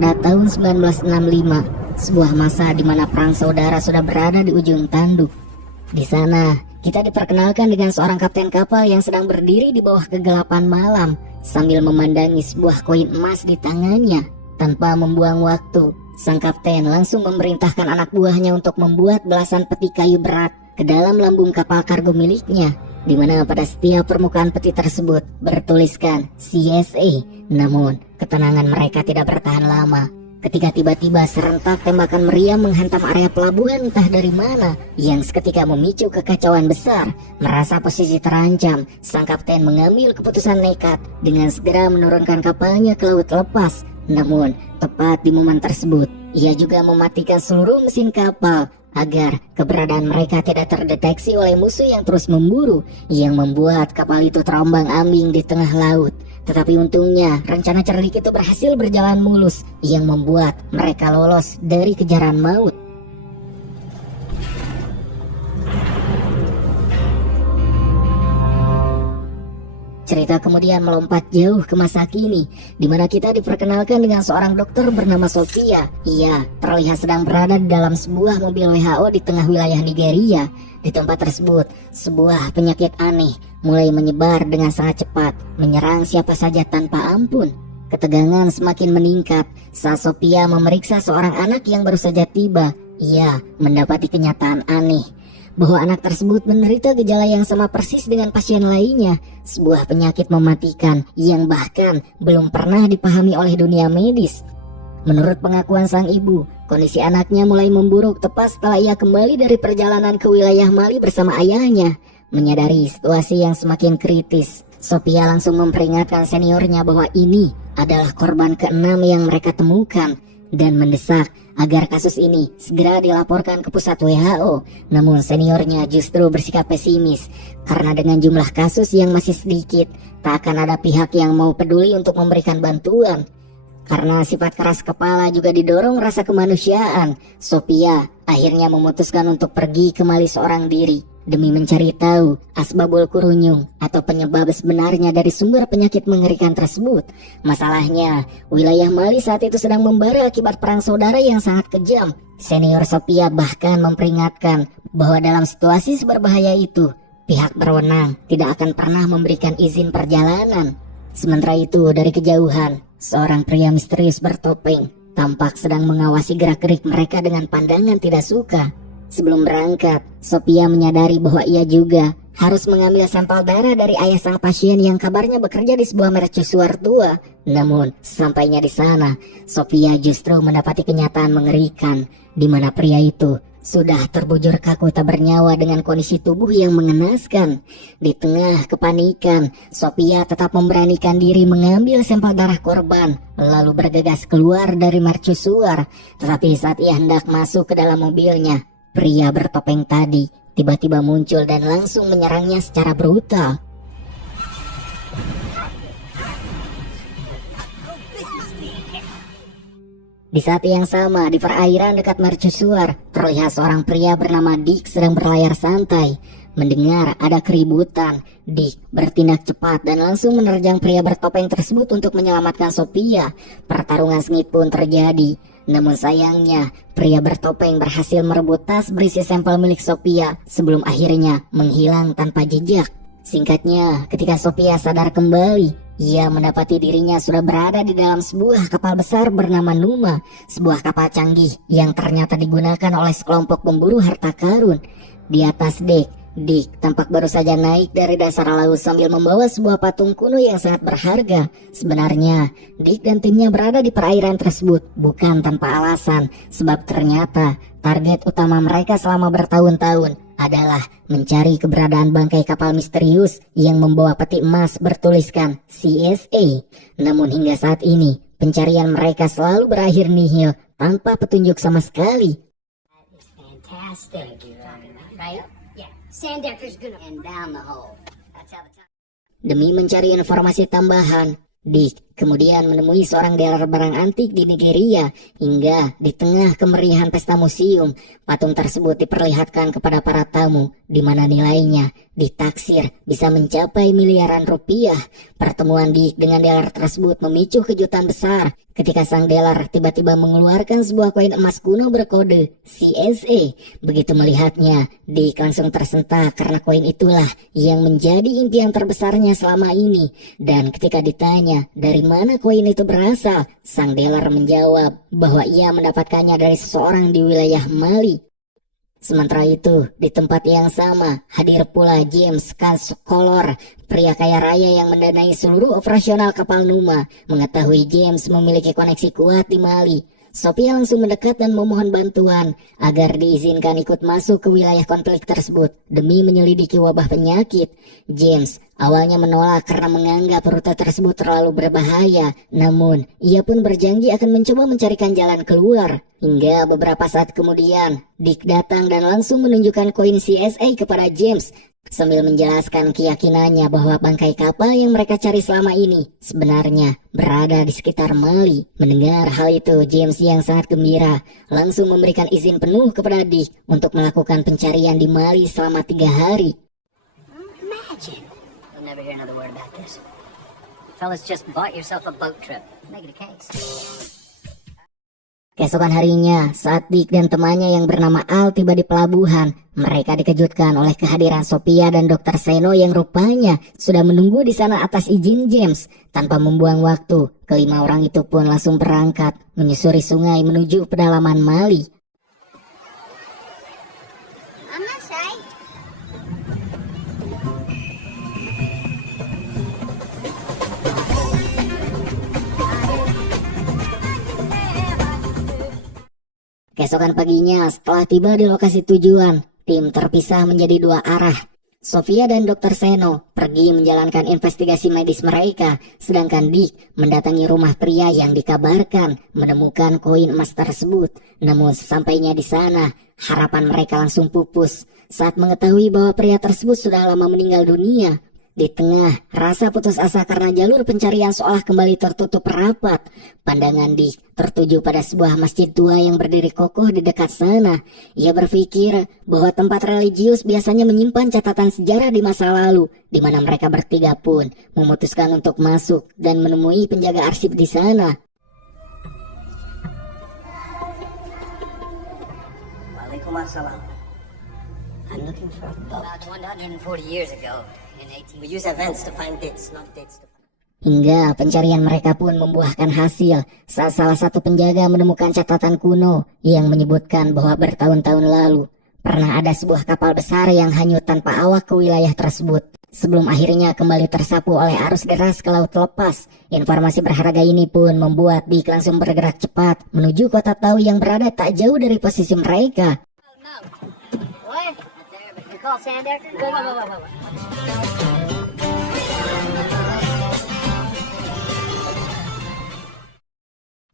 pada tahun 1965, sebuah masa di mana perang saudara sudah berada di ujung tanduk. Di sana, kita diperkenalkan dengan seorang kapten kapal yang sedang berdiri di bawah kegelapan malam sambil memandangi sebuah koin emas di tangannya. Tanpa membuang waktu, sang kapten langsung memerintahkan anak buahnya untuk membuat belasan peti kayu berat ke dalam lambung kapal kargo miliknya, di mana pada setiap permukaan peti tersebut bertuliskan CSA. Namun, ketenangan mereka tidak bertahan lama ketika tiba-tiba serentak tembakan meriam menghantam area pelabuhan entah dari mana, yang seketika memicu kekacauan besar. Merasa posisi terancam, sang kapten mengambil keputusan nekat dengan segera menurunkan kapalnya ke laut lepas. Namun, tepat di momen tersebut, ia juga mematikan seluruh mesin kapal agar keberadaan mereka tidak terdeteksi oleh musuh yang terus memburu, yang membuat kapal itu terombang-ambing di tengah laut. Tetapi untungnya, rencana cerdik itu berhasil berjalan mulus, yang membuat mereka lolos dari kejaran maut. Cerita kemudian melompat jauh ke masa kini, di mana kita diperkenalkan dengan seorang dokter bernama Sophia. Ia terlihat sedang berada di dalam sebuah mobil WHO di tengah wilayah Nigeria. Di tempat tersebut, sebuah penyakit aneh mulai menyebar dengan sangat cepat, menyerang siapa saja tanpa ampun. Ketegangan semakin meningkat saat Sophia memeriksa seorang anak yang baru saja tiba. Ia mendapati kenyataan aneh bahwa anak tersebut menderita gejala yang sama persis dengan pasien lainnya, sebuah penyakit mematikan yang bahkan belum pernah dipahami oleh dunia medis. Menurut pengakuan sang ibu, kondisi anaknya mulai memburuk tepat setelah ia kembali dari perjalanan ke wilayah Mali bersama ayahnya. Menyadari situasi yang semakin kritis, Sophia langsung memperingatkan seniornya bahwa ini adalah korban ke-6 yang mereka temukan dan mendesak agar kasus ini segera dilaporkan ke pusat WHO. Namun seniornya justru bersikap pesimis karena dengan jumlah kasus yang masih sedikit, tak akan ada pihak yang mau peduli untuk memberikan bantuan. Karena sifat keras kepala juga didorong rasa kemanusiaan, Sophia akhirnya memutuskan untuk pergi ke Mali seorang diri demi mencari tahu asbabul kurunyung atau penyebab sebenarnya dari sumber penyakit mengerikan tersebut. Masalahnya, wilayah Mali saat itu sedang membara akibat perang saudara yang sangat kejam. Senior Sophia bahkan memperingatkan bahwa dalam situasi seberbahaya itu, pihak berwenang tidak akan pernah memberikan izin perjalanan. Sementara itu, dari kejauhan, seorang pria misterius bertopeng tampak sedang mengawasi gerak-gerik mereka dengan pandangan tidak suka. Sebelum berangkat, Sophia menyadari bahwa ia juga harus mengambil sampel darah dari ayah sang pasien yang kabarnya bekerja di sebuah mercusuar tua. Namun, sampainya di sana, Sophia justru mendapati kenyataan mengerikan, di mana pria itu sudah terbujur kaku tak bernyawa dengan kondisi tubuh yang mengenaskan. Di tengah kepanikan, Sophia tetap memberanikan diri mengambil sampel darah korban, lalu bergegas keluar dari mercusuar. Tetapi saat ia hendak masuk ke dalam mobilnya, pria bertopeng tadi tiba-tiba muncul dan langsung menyerangnya secara brutal. Di saat yang sama, di perairan dekat mercusuar, terlihat seorang pria bernama Dick sedang berlayar santai. Mendengar ada keributan, Dick bertindak cepat dan langsung menerjang pria bertopeng tersebut untuk menyelamatkan Sophia. Pertarungan sengit pun terjadi. Namun sayangnya, pria bertopeng berhasil merebut tas berisi sampel milik Sophia sebelum akhirnya menghilang tanpa jejak. Singkatnya, ketika Sophia sadar kembali, ia mendapati dirinya sudah berada di dalam sebuah kapal besar bernama Numa, sebuah kapal canggih yang ternyata digunakan oleh sekelompok pemburu harta karun. Di atas dek, Dick tampak baru saja naik dari dasar laut sambil membawa sebuah patung kuno yang sangat berharga. Sebenarnya, Dick dan timnya berada di perairan tersebut bukan tanpa alasan, sebab ternyata target utama mereka selama bertahun-tahun adalah mencari keberadaan bangkai kapal misterius yang membawa peti emas bertuliskan CSA. Namun hingga saat ini, pencarian mereka selalu berakhir nihil tanpa petunjuk sama sekali. Demi mencari informasi tambahan, Dick kemudian menemui seorang dealer barang antik di Nigeria. Hingga di tengah kemeriahan pesta museum, patung tersebut diperlihatkan kepada para tamu, di mana nilainya ditaksir bisa mencapai miliaran rupiah. Pertemuan Dick dengan dealer tersebut memicu kejutan besar ketika sang dealer tiba-tiba mengeluarkan sebuah koin emas kuno berkode CSA. Begitu melihatnya, Dick langsung tersentak karena koin itulah yang menjadi impian terbesarnya selama ini. Dan ketika ditanya dari mana koin itu berasal, sang dealer menjawab bahwa ia mendapatkannya dari seseorang di wilayah Mali. Sementara itu, di tempat yang sama, hadir pula James Kaskolor, pria kaya raya yang mendanai seluruh operasional kapal Numa. Mengetahui James memiliki koneksi kuat di Mali, Sophia langsung mendekat dan memohon bantuan agar diizinkan ikut masuk ke wilayah konflik tersebut demi menyelidiki wabah penyakit. James awalnya menolak karena menganggap rute tersebut terlalu berbahaya, namun ia pun berjanji akan mencoba mencarikan jalan keluar. Hingga beberapa saat kemudian, Dick datang dan langsung menunjukkan koin CSA kepada James, sambil menjelaskan keyakinannya bahwa bangkai kapal yang mereka cari selama ini sebenarnya berada di sekitar Mali. Mendengar hal itu, James yang sangat gembira langsung memberikan izin penuh kepada Dick untuk melakukan pencarian di Mali selama 3 hari. Imagine. You'll never hear another word about this. Fellas, just bought yourself a boat trip. Make it a case. Keesokan harinya, saat Dick dan temannya yang bernama Al tiba di pelabuhan, mereka dikejutkan oleh kehadiran Sophia dan Dr. Seno yang rupanya sudah menunggu di sana atas izin James. Tanpa membuang waktu, kelima orang itu pun langsung berangkat menyusuri sungai menuju pedalaman Mali. Keesokan paginya, setelah tiba di lokasi tujuan, tim terpisah menjadi 2 arah. Sophia dan Dr. Seno pergi menjalankan investigasi medis mereka, sedangkan Dick mendatangi rumah pria yang dikabarkan menemukan koin emas tersebut. Namun sesampainya di sana, harapan mereka langsung pupus saat mengetahui bahwa pria tersebut sudah lama meninggal dunia. Di tengah rasa putus asa karena jalur pencarian seolah kembali tertutup rapat, pandangan Dick tertuju pada sebuah masjid tua yang berdiri kokoh di dekat sana. Ia berpikir bahwa tempat religius biasanya menyimpan catatan sejarah di masa lalu, di mana mereka bertiga pun memutuskan untuk masuk dan menemui penjaga arsip di sana. Waalaikumsalam. I'm looking for a boat. About 140 years ago. We use events to find dates, not dates to find. Hingga pencarian mereka pun membuahkan hasil saat salah satu penjaga menemukan catatan kuno yang menyebutkan bahwa bertahun-tahun lalu pernah ada sebuah kapal besar yang hanyut tanpa awak ke wilayah tersebut, sebelum akhirnya kembali tersapu oleh arus deras ke laut lepas. Informasi berharga ini pun membuat Dick langsung bergerak cepat menuju kota Tau yang berada tak jauh dari posisi mereka.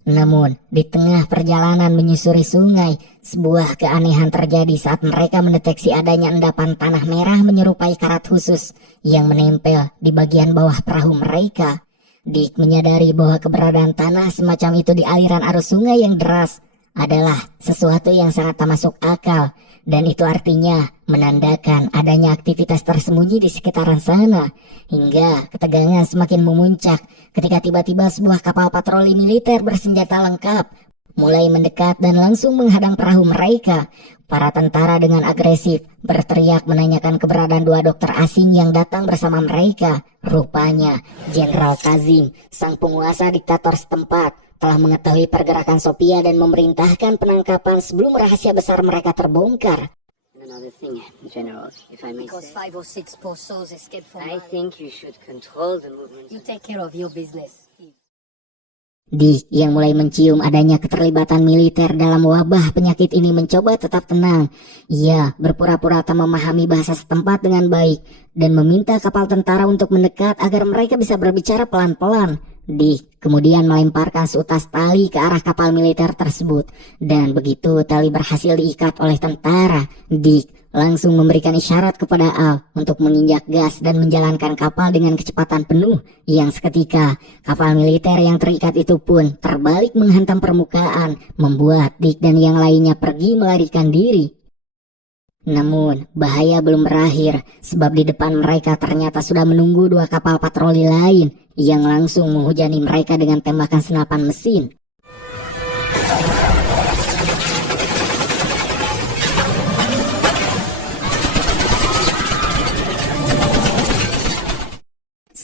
Namun, di tengah perjalanan menyusuri sungai, sebuah keanehan terjadi saat mereka mendeteksi adanya endapan tanah merah menyerupai karat khusus yang menempel di bagian bawah perahu mereka. Dick menyadari bahwa keberadaan tanah semacam itu di aliran arus sungai yang deras adalah sesuatu yang sangat tak masuk akal, dan itu artinya menandakan adanya aktivitas tersembunyi di sekitaran sana. Hingga ketegangan semakin memuncak ketika tiba-tiba sebuah kapal patroli militer bersenjata lengkap mulai mendekat dan langsung menghadang perahu mereka. Para tentara dengan agresif berteriak menanyakan keberadaan 2 dokter asing yang datang bersama mereka. Rupanya Jenderal Kazim, sang penguasa diktator setempat, telah mengetahui pergerakan Sophia dan memerintahkan penangkapan sebelum rahasia besar mereka terbongkar. Another thing, General, if I may Because say. 506 poor souls escaped from I Mali. think you should control the movement. You take care of your business. Dick yang mulai mencium adanya keterlibatan militer dalam wabah penyakit ini mencoba tetap tenang. Ia berpura-pura tak memahami bahasa setempat dengan baik dan meminta kapal tentara untuk mendekat agar mereka bisa berbicara pelan-pelan. Dick kemudian melemparkan seutas tali ke arah kapal militer tersebut, dan begitu tali berhasil diikat oleh tentara, Dick langsung memberikan isyarat kepada Al untuk menginjak gas dan menjalankan kapal dengan kecepatan penuh, yang seketika kapal militer yang terikat itu pun terbalik menghantam permukaan, membuat Dick dan yang lainnya pergi melarikan diri. Namun, bahaya belum berakhir, sebab di depan mereka ternyata sudah menunggu 2 kapal patroli lain yang langsung menghujani mereka dengan tembakan senapan mesin.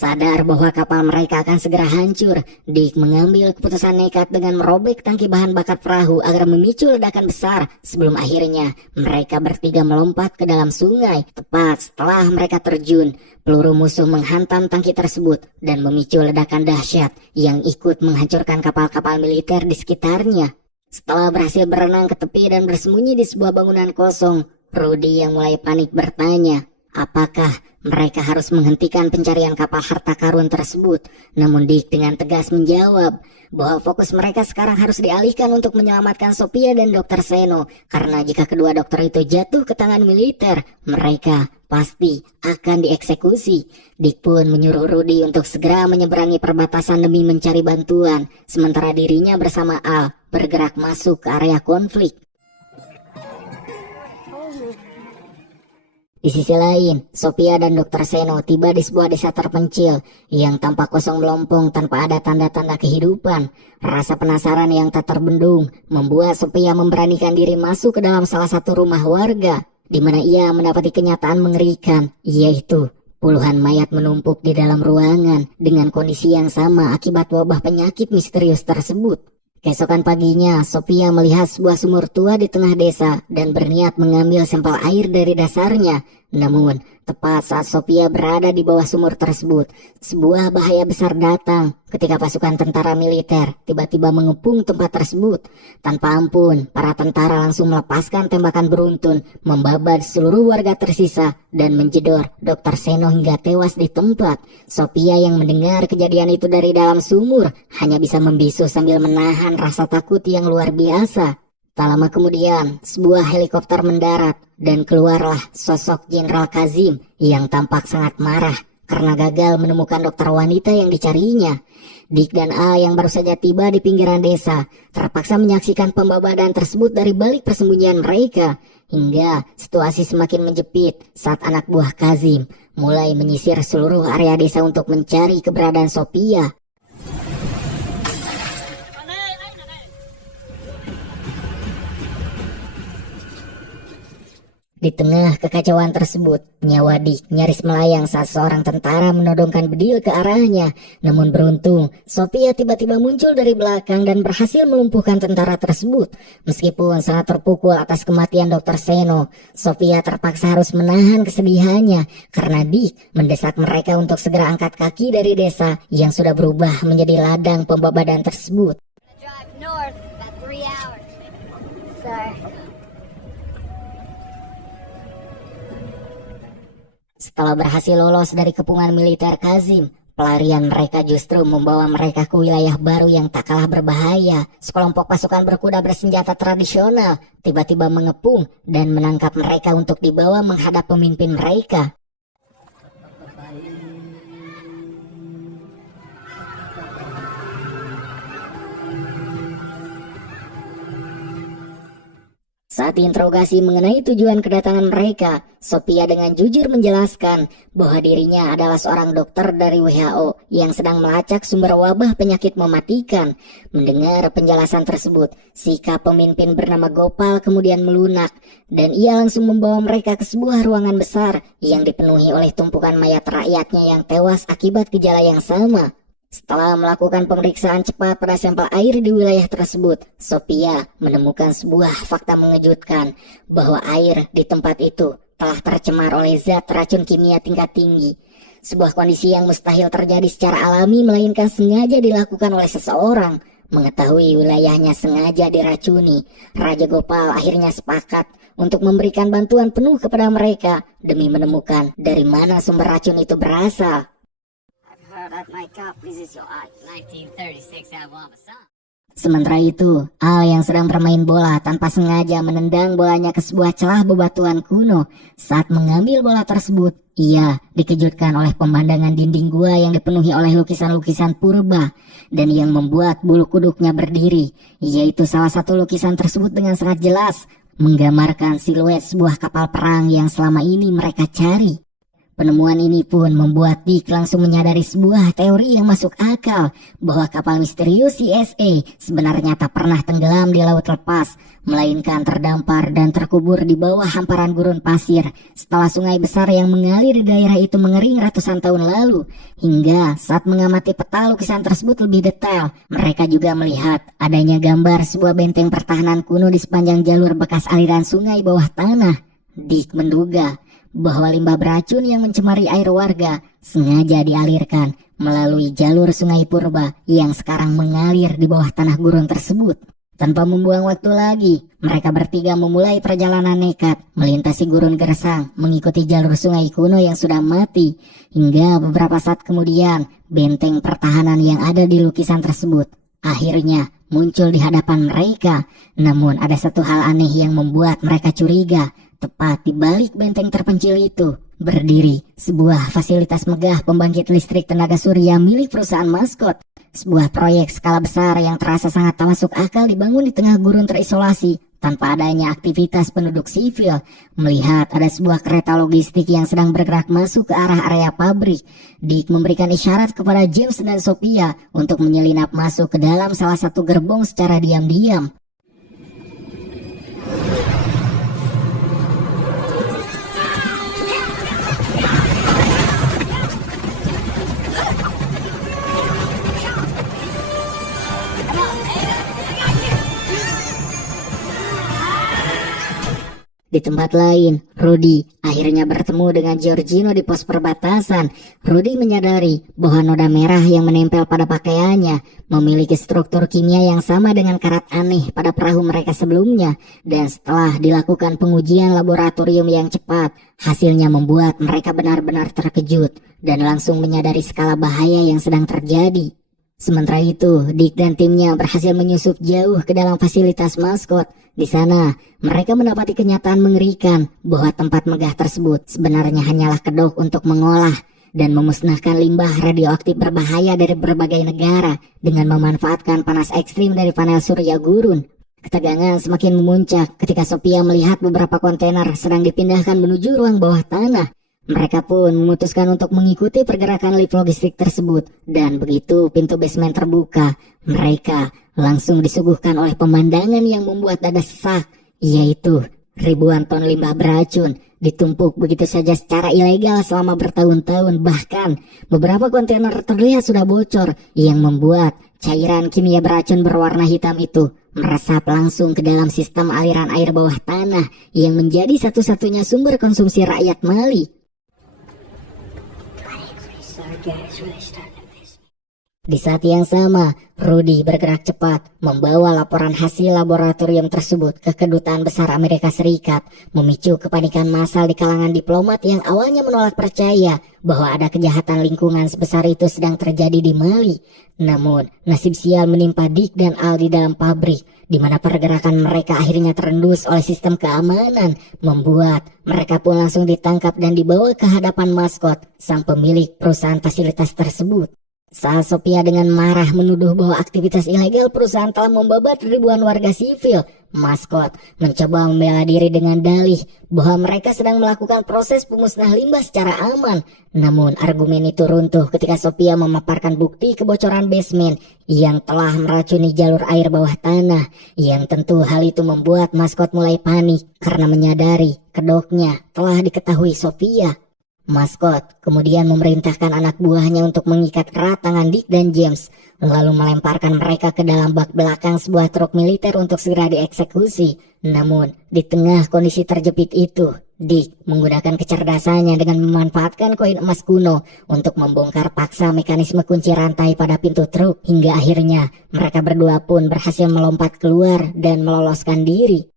Sadar bahwa kapal mereka akan segera hancur, Dick mengambil keputusan nekat dengan merobek tangki bahan bakar perahu agar memicu ledakan besar sebelum akhirnya mereka bertiga melompat ke dalam sungai. Tepat setelah mereka terjun, peluru musuh menghantam tangki tersebut dan memicu ledakan dahsyat yang ikut menghancurkan kapal-kapal militer di sekitarnya. Setelah berhasil berenang ke tepi dan bersembunyi di sebuah bangunan kosong, Rudy yang mulai panik bertanya, apakah mereka harus menghentikan pencarian kapal harta karun tersebut? Namun Dick dengan tegas menjawab bahwa fokus mereka sekarang harus dialihkan untuk menyelamatkan Sophia dan Dr. Zeno, karena jika kedua dokter itu jatuh ke tangan militer, mereka pasti akan dieksekusi. Dick pun menyuruh Rudy untuk segera menyeberangi perbatasan demi mencari bantuan, sementara dirinya bersama Al bergerak masuk ke area konflik. Di sisi lain, Sophia dan Dr. Zeno tiba di sebuah desa terpencil yang tampak kosong melompong tanpa ada tanda-tanda kehidupan. Rasa penasaran yang tak terbendung membuat Sophia memberanikan diri masuk ke dalam salah satu rumah warga, di mana ia mendapati kenyataan mengerikan, yaitu puluhan mayat menumpuk di dalam ruangan dengan kondisi yang sama akibat wabah penyakit misterius tersebut. Keesokan paginya, Sophia melihat sebuah sumur tua di tengah desa dan berniat mengambil sampel air dari dasarnya. Namun, tepat saat Sophia berada di bawah sumur tersebut, sebuah bahaya besar datang ketika pasukan tentara militer tiba-tiba mengepung tempat tersebut. Tanpa ampun, para tentara langsung melepaskan tembakan beruntun, membabat seluruh warga tersisa dan menjedor Dr. Zeno hingga tewas di tempat. Sophia yang mendengar kejadian itu dari dalam sumur hanya bisa membisu sambil menahan rasa takut yang luar biasa. Tak lama kemudian, sebuah helikopter mendarat dan keluarlah sosok Jenderal Kazim yang tampak sangat marah karena gagal menemukan dokter wanita yang dicarinya. Dick dan Al yang baru saja tiba di pinggiran desa terpaksa menyaksikan pembabadan tersebut dari balik persembunyian mereka, hingga situasi semakin menjepit saat anak buah Kazim mulai menyisir seluruh area desa untuk mencari keberadaan Sophia. Di tengah kekacauan tersebut, nyawa Dick nyaris melayang saat seorang tentara menodongkan bedil ke arahnya. Namun beruntung, Sophia tiba-tiba muncul dari belakang dan berhasil melumpuhkan tentara tersebut. Meskipun sangat terpukul atas kematian Dr. Zeno, Sophia terpaksa harus menahan kesedihannya karena Dick mendesak mereka untuk segera angkat kaki dari desa yang sudah berubah menjadi ladang pembabadan tersebut. Drive north about 3 hours. Sorry. Setelah berhasil lolos dari kepungan militer Kazim, pelarian mereka justru membawa mereka ke wilayah baru yang tak kalah berbahaya. Sekelompok pasukan berkuda bersenjata tradisional tiba-tiba mengepung dan menangkap mereka untuk dibawa menghadap pemimpin mereka. Saat diinterogasi mengenai tujuan kedatangan mereka, Sophia dengan jujur menjelaskan bahwa dirinya adalah seorang dokter dari WHO yang sedang melacak sumber wabah penyakit mematikan. Mendengar penjelasan tersebut, sikap pemimpin bernama Gopal kemudian melunak dan ia langsung membawa mereka ke sebuah ruangan besar yang dipenuhi oleh tumpukan mayat rakyatnya yang tewas akibat gejala yang sama. Setelah melakukan pemeriksaan cepat pada sampel air di wilayah tersebut, Sophia menemukan sebuah fakta mengejutkan bahwa air di tempat itu telah tercemar oleh zat racun kimia tingkat tinggi. Sebuah kondisi yang mustahil terjadi secara alami melainkan sengaja dilakukan oleh seseorang. Mengetahui wilayahnya sengaja diracuni, Raja Gopal akhirnya sepakat untuk memberikan bantuan penuh kepada mereka demi menemukan dari mana sumber racun itu berasal. That my cup, this is your art. 1936 album song. Sementara itu, Al yang sedang bermain bola tanpa sengaja menendang bolanya ke sebuah celah bebatuan kuno. Saat mengambil bola tersebut, ia dikejutkan oleh pemandangan dinding gua yang dipenuhi oleh lukisan-lukisan purba dan yang membuat bulu kuduknya berdiri, yaitu salah satu lukisan tersebut dengan sangat jelas menggambarkan siluet sebuah kapal perang yang selama ini mereka cari. Penemuan ini pun membuat Dick langsung menyadari sebuah teori yang masuk akal bahwa kapal misterius CSA sebenarnya tak pernah tenggelam di laut lepas, melainkan terdampar dan terkubur di bawah hamparan gurun pasir setelah sungai besar yang mengalir di daerah itu mengering ratusan tahun lalu. Hingga saat mengamati peta lukisan tersebut lebih detail, mereka juga melihat adanya gambar sebuah benteng pertahanan kuno di sepanjang jalur bekas aliran sungai bawah tanah. Dick menduga bahwa limbah beracun yang mencemari air warga sengaja dialirkan melalui jalur sungai purba yang sekarang mengalir di bawah tanah gurun tersebut. Tanpa membuang waktu lagi, mereka bertiga memulai perjalanan nekat melintasi gurun gersang mengikuti jalur sungai kuno yang sudah mati. Hingga beberapa saat kemudian, benteng pertahanan yang ada di lukisan tersebut akhirnya muncul di hadapan mereka. Namun ada satu hal aneh yang membuat mereka curiga. Tepat di balik benteng terpencil itu berdiri sebuah fasilitas megah pembangkit listrik tenaga surya milik perusahaan Maskot. Sebuah proyek skala besar yang terasa sangat tak masuk akal dibangun di tengah gurun terisolasi tanpa adanya aktivitas penduduk sivil. Melihat ada sebuah kereta logistik yang sedang bergerak masuk ke arah area pabrik, Dick memberikan isyarat kepada James dan Sophia untuk menyelinap masuk ke dalam salah satu gerbong secara diam-diam. Di tempat lain, Rudy akhirnya bertemu dengan Giorgino di pos perbatasan. Rudy menyadari bahwa noda merah yang menempel pada pakaiannya memiliki struktur kimia yang sama dengan karat aneh pada perahu mereka sebelumnya. Dan setelah dilakukan pengujian laboratorium yang cepat, hasilnya membuat mereka benar-benar terkejut dan langsung menyadari skala bahaya yang sedang terjadi. Sementara itu, Dick dan timnya berhasil menyusup jauh ke dalam fasilitas Maskot. Di sana, mereka mendapati kenyataan mengerikan bahwa tempat megah tersebut sebenarnya hanyalah kedok untuk mengolah dan memusnahkan limbah radioaktif berbahaya dari berbagai negara dengan memanfaatkan panas ekstrim dari panel surya gurun. Ketegangan semakin memuncak ketika Sophia melihat beberapa kontainer sedang dipindahkan menuju ruang bawah tanah. Mereka pun memutuskan untuk mengikuti pergerakan lift logistik tersebut, dan begitu pintu basement terbuka, mereka langsung disuguhkan oleh pemandangan yang membuat dada sesak, yaitu ribuan ton limbah beracun ditumpuk begitu saja secara ilegal selama bertahun-tahun. Bahkan beberapa kontainer terlihat sudah bocor yang membuat cairan kimia beracun berwarna hitam itu meresap langsung ke dalam sistem aliran air bawah tanah yang menjadi satu-satunya sumber konsumsi rakyat Mali. Di saat yang sama, Rudy bergerak cepat membawa laporan hasil laboratorium tersebut ke Kedutaan Besar Amerika Serikat, memicu kepanikan massal di kalangan diplomat yang awalnya menolak percaya bahwa ada kejahatan lingkungan sebesar itu sedang terjadi di Mali. Namun, nasib sial menimpa Dick dan Al di dalam pabrik, di mana pergerakan mereka akhirnya terendus oleh sistem keamanan, membuat mereka pun langsung ditangkap dan dibawa ke hadapan Maskot, sang pemilik perusahaan fasilitas tersebut. Saat Sophia dengan marah menuduh bahwa aktivitas ilegal perusahaan telah membabat ribuan warga sivil, Maskot mencoba membela diri dengan dalih bahwa mereka sedang melakukan proses pemusnah limbah secara aman. Namun argumen itu runtuh ketika Sophia memaparkan bukti kebocoran basement yang telah meracuni jalur air bawah tanah, yang tentu hal itu membuat Maskot mulai panik karena menyadari kedoknya telah diketahui Sophia. Maskot kemudian memerintahkan anak buahnya untuk mengikat erat tangan Dick dan James, lalu melemparkan mereka ke dalam bak belakang sebuah truk militer untuk segera dieksekusi. Namun, di tengah kondisi terjepit itu, Dick menggunakan kecerdasannya dengan memanfaatkan koin emas kuno untuk membongkar paksa mekanisme kunci rantai pada pintu truk, hingga akhirnya mereka berdua pun berhasil melompat keluar dan meloloskan diri.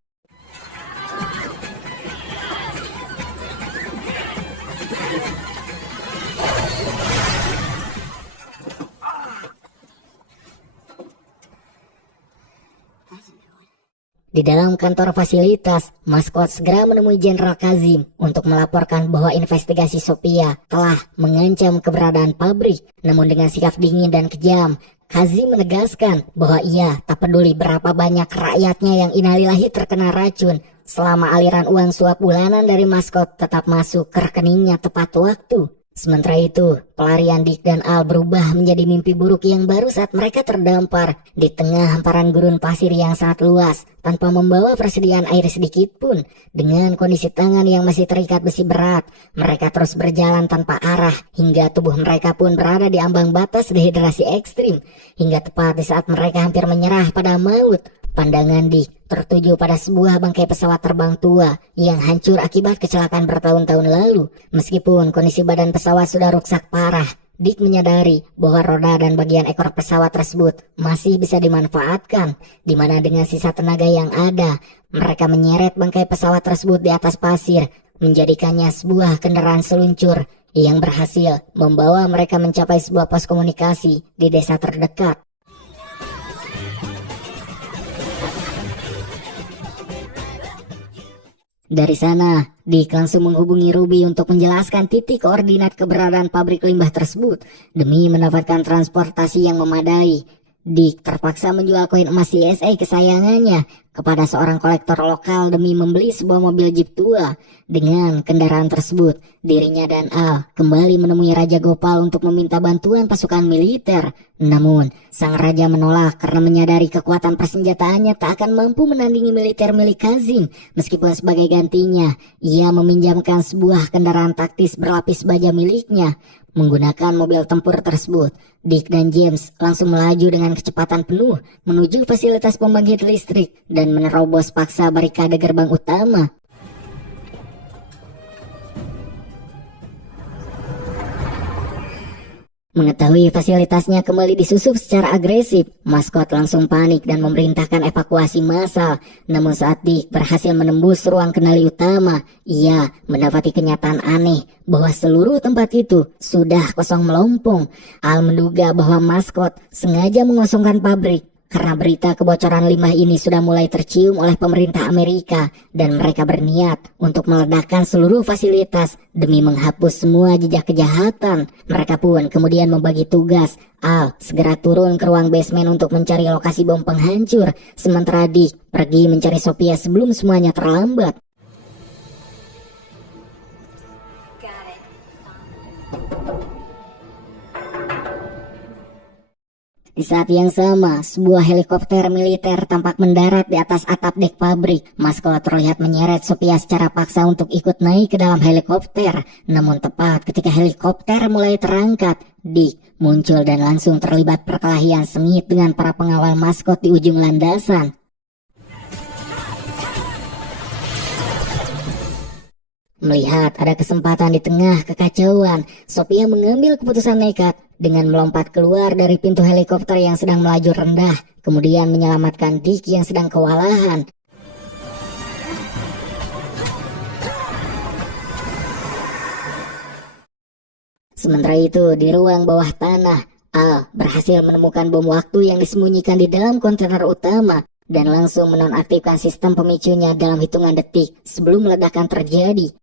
Di dalam kantor fasilitas, maskot segera menemui Jenderal Kazim untuk melaporkan bahwa investigasi Sophia telah mengancam keberadaan pabrik. Namun dengan sikap dingin dan kejam, Kazim menegaskan bahwa ia tak peduli berapa banyak rakyatnya yang innalillahi terkena racun selama aliran uang suap bulanan dari maskot tetap masuk ke rekeningnya tepat waktu. Sementara itu, pelarian Dick dan Al berubah menjadi mimpi buruk yang baru saat mereka terdampar di tengah hamparan gurun pasir yang sangat luas tanpa membawa persediaan air sedikit pun. Dengan kondisi tangan yang masih terikat besi berat, mereka terus berjalan tanpa arah hingga tubuh mereka pun berada di ambang batas dehidrasi ekstrim. Hingga tepat di saat mereka hampir menyerah pada maut, pandangan Dick tertuju pada sebuah bangkai pesawat terbang tua yang hancur akibat kecelakaan bertahun-tahun lalu. Meskipun kondisi badan pesawat sudah rusak parah, Dick menyadari bahwa roda dan bagian ekor pesawat tersebut masih bisa dimanfaatkan, di mana dengan sisa tenaga yang ada, mereka menyeret bangkai pesawat tersebut di atas pasir, menjadikannya sebuah kendaraan seluncur yang berhasil membawa mereka mencapai sebuah pos komunikasi di desa terdekat. Dari sana, Dick langsung menghubungi Ruby untuk menjelaskan titik koordinat keberadaan pabrik limbah tersebut. Demi mendapatkan transportasi yang memadai, Dick terpaksa menjual koin emas CSA kesayangannya kepada seorang kolektor lokal demi membeli sebuah mobil jeep tua. Dengan kendaraan tersebut, dirinya dan Al kembali menemui Raja Gopal untuk meminta bantuan pasukan militer. Namun, sang raja menolak karena menyadari kekuatan persenjataannya tak akan mampu menandingi militer milik Kazim. Meskipun sebagai gantinya, ia meminjamkan sebuah kendaraan taktis berlapis baja miliknya. Menggunakan mobil tempur tersebut, Dick dan James langsung melaju dengan kecepatan penuh menuju fasilitas pembangkit listrik dan menerobos paksa barikade gerbang utama. Mengetahui fasilitasnya kembali disusup secara agresif, maskot langsung panik dan memerintahkan evakuasi massal. Namun saat Dick berhasil menembus ruang kendali utama, ia mendapati kenyataan aneh bahwa seluruh tempat itu sudah kosong melompong. Al menduga bahwa maskot sengaja mengosongkan pabrik karena berita kebocoran limbah ini sudah mulai tercium oleh pemerintah Amerika dan mereka berniat untuk meledakkan seluruh fasilitas demi menghapus semua jejak kejahatan. Mereka pun kemudian membagi tugas. Al segera turun ke ruang basement untuk mencari lokasi bom penghancur, sementara Dick pergi mencari Sophia sebelum semuanya terlambat. Got it. Di saat yang sama, sebuah helikopter militer tampak mendarat di atas atap dek pabrik. Maskot terlihat menyeret Sophia secara paksa untuk ikut naik ke dalam helikopter. Namun tepat ketika helikopter mulai terangkat, Dick muncul dan langsung terlibat perkelahian sengit dengan para pengawal maskot di ujung landasan. Melihat ada kesempatan di tengah kekacauan, Sophia mengambil keputusan nekat dengan melompat keluar dari pintu helikopter yang sedang melaju rendah, kemudian menyelamatkan Dick yang sedang kewalahan. Sementara itu, di ruang bawah tanah, Al berhasil menemukan bom waktu yang disembunyikan di dalam kontainer utama dan langsung menonaktifkan sistem pemicunya dalam hitungan detik sebelum ledakan terjadi.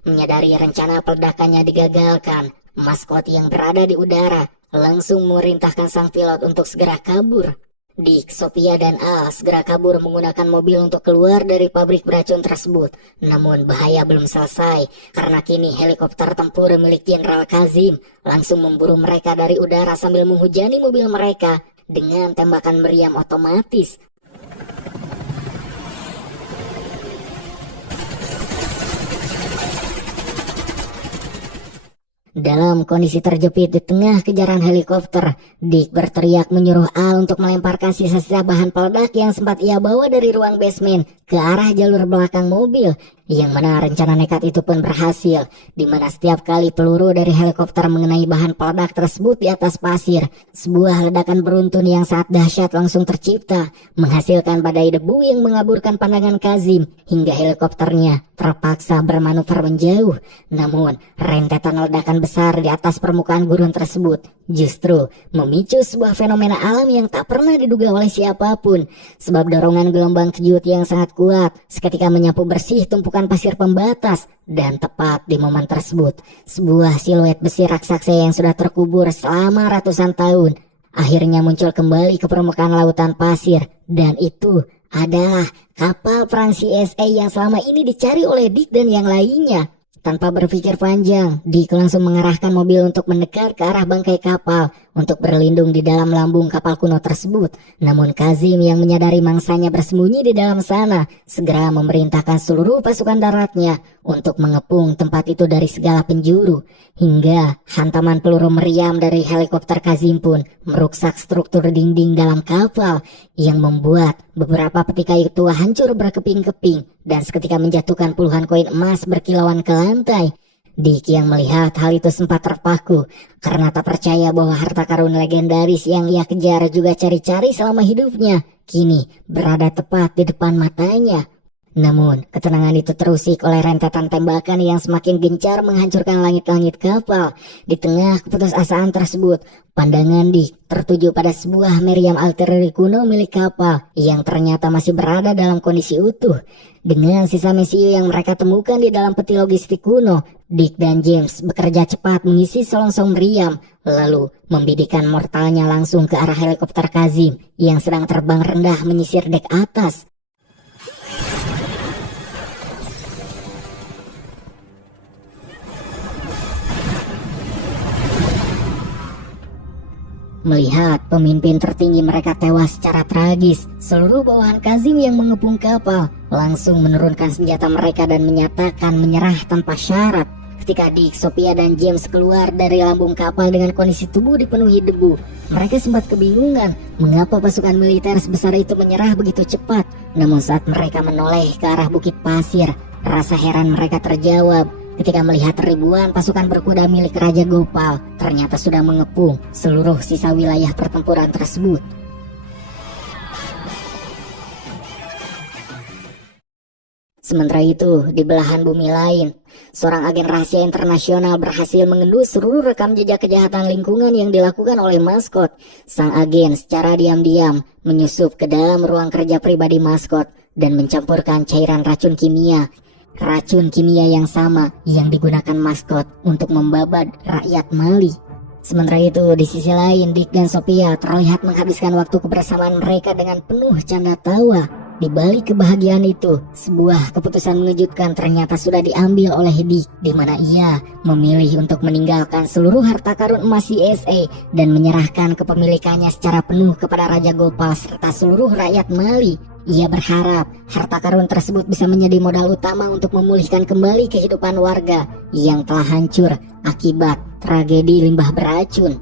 Menyadari rencana peledakannya digagalkan, maskot yang berada di udara langsung memerintahkan sang pilot untuk segera kabur. Dick, Sophia, dan Al segera kabur menggunakan mobil untuk keluar dari pabrik beracun tersebut. Namun bahaya belum selesai, karena kini helikopter tempur milik Jenderal Kazim langsung memburu mereka dari udara sambil menghujani mobil mereka dengan tembakan meriam otomatis. Dalam kondisi terjepit di tengah kejaran helikopter, Dick berteriak menyuruh Al untuk melemparkan sisa-sisa bahan peledak yang sempat ia bawa dari ruang basement ke arah jalur belakang mobil. Yang mana rencana nekat itu pun berhasil, di mana setiap kali peluru dari helikopter mengenai bahan peledak tersebut di atas pasir, sebuah ledakan beruntun yang sangat dahsyat langsung tercipta, menghasilkan badai debu yang mengaburkan pandangan Kazim, hingga helikopternya terpaksa bermanuver menjauh. Namun, rentetan ledakan besar besar di atas permukaan gurun tersebut justru memicu sebuah fenomena alam yang tak pernah diduga oleh siapapun. Sebab dorongan gelombang kejut yang sangat kuat seketika menyapu bersih tumpukan pasir pembatas. Dan tepat di momen tersebut, sebuah siluet besi raksasa yang sudah terkubur selama ratusan tahun akhirnya muncul kembali ke permukaan lautan pasir. Dan itu adalah kapal perang CSA yang selama ini dicari oleh Dick dan yang lainnya. Tanpa berpikir panjang, Dick langsung mengarahkan mobil untuk mendekat ke arah bangkai kapal untuk berlindung di dalam lambung kapal kuno tersebut. Namun Kazim yang menyadari mangsanya bersembunyi di dalam sana segera memerintahkan seluruh pasukan daratnya untuk mengepung tempat itu dari segala penjuru. Hingga hantaman peluru meriam dari helikopter Kazim pun merusak struktur dinding dalam kapal yang membuat beberapa peti kayu tua hancur berkeping-keping dan seketika menjatuhkan puluhan koin emas berkilauan ke lantai. Dick yang melihat hal itu sempat terpaku karena tak percaya bahwa harta karun legendaris yang ia kejar juga cari-cari selama hidupnya kini berada tepat di depan matanya. Namun, ketenangan itu terusik oleh rentetan tembakan yang semakin gencar menghancurkan langit-langit kapal. Di tengah keputusasaan tersebut, pandangan Dick tertuju pada sebuah meriam artileri kuno milik kapal yang ternyata masih berada dalam kondisi utuh. Dengan sisa mesiu yang mereka temukan di dalam peti logistik kuno, Dick dan James bekerja cepat mengisi selongsong meriam, lalu membidikan mortalnya langsung ke arah helikopter Kazim yang sedang terbang rendah menyisir dek atas. Melihat pemimpin tertinggi mereka tewas secara tragis, seluruh bawahan Kazim yang mengepung kapal langsung menurunkan senjata mereka dan menyatakan menyerah tanpa syarat. Ketika Dick, Sophia, dan James keluar dari lambung kapal dengan kondisi tubuh dipenuhi debu, mereka sempat kebingungan mengapa pasukan militer sebesar itu menyerah begitu cepat. Namun saat mereka menoleh ke arah bukit pasir, rasa heran mereka terjawab ketika melihat ribuan pasukan berkuda milik Raja Gopal ternyata sudah mengepung seluruh sisa wilayah pertempuran tersebut. Sementara itu, di belahan bumi lain, seorang agen rahasia internasional berhasil mengendus seluruh rekam jejak kejahatan lingkungan yang dilakukan oleh maskot. Sang agen secara diam-diam menyusup ke dalam ruang kerja pribadi maskot dan mencampurkan cairan racun kimia. Racun kimia yang sama yang digunakan maskot untuk membabat rakyat Mali. Sementara itu, di sisi lain, Dick dan Sophia terlihat menghabiskan waktu kebersamaan mereka dengan penuh canda tawa. Di balik kebahagiaan itu, sebuah keputusan mengejutkan ternyata sudah diambil oleh Dick, di mana ia memilih untuk meninggalkan seluruh harta karun emas CSA dan menyerahkan kepemilikannya secara penuh kepada Raja Gopal serta seluruh rakyat Mali. Ia berharap harta karun tersebut bisa menjadi modal utama untuk memulihkan kembali kehidupan warga yang telah hancur akibat tragedi limbah beracun.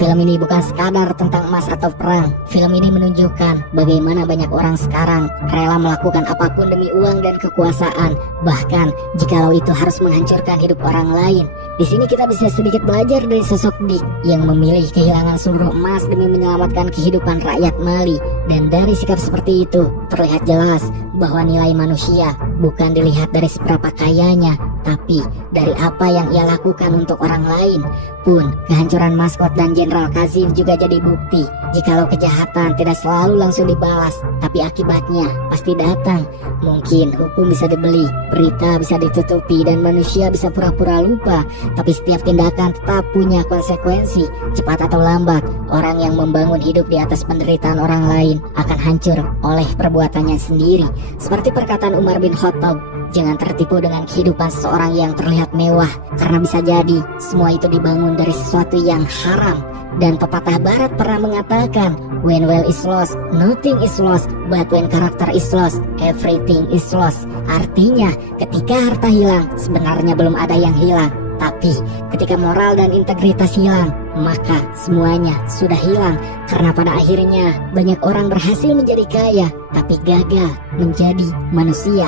Film ini bukan sekadar tentang emas atau perang. Film ini menunjukkan bagaimana banyak orang sekarang rela melakukan apapun demi uang dan kekuasaan, bahkan jikalau itu harus menghancurkan hidup orang lain. Di sini kita bisa sedikit belajar dari sosok Dick yang memilih kehilangan seluruh emas demi menyelamatkan kehidupan rakyat Mali. Dan dari sikap seperti itu terlihat jelas bahwa nilai manusia bukan dilihat dari seberapa kayanya, tapi dari apa yang ia lakukan untuk orang lain. Pun kehancuran maskot dan Jenderal Kazim juga jadi bukti jikalau kejahatan tidak selalu langsung dibalas, tapi akibatnya pasti datang. Mungkin hukum bisa dibeli, berita bisa ditutupi, dan manusia bisa pura-pura lupa, tapi setiap tindakan tetap punya konsekuensi. Cepat atau lambat, orang yang membangun hidup di atas penderitaan orang lain akan hancur oleh perbuatannya sendiri. Seperti perkataan Umar bin Khattab, jangan tertipu dengan kehidupan seseorang yang terlihat mewah, karena bisa jadi semua itu dibangun dari sesuatu yang haram. Dan pepatah barat pernah mengatakan, when wealth is lost, nothing is lost, but when character is lost, everything is lost. Artinya, ketika harta hilang, sebenarnya belum ada yang hilang. Tapi ketika moral dan integritas hilang, maka semuanya sudah hilang. Karena pada akhirnya banyak orang berhasil menjadi kaya, tapi gagal menjadi manusia.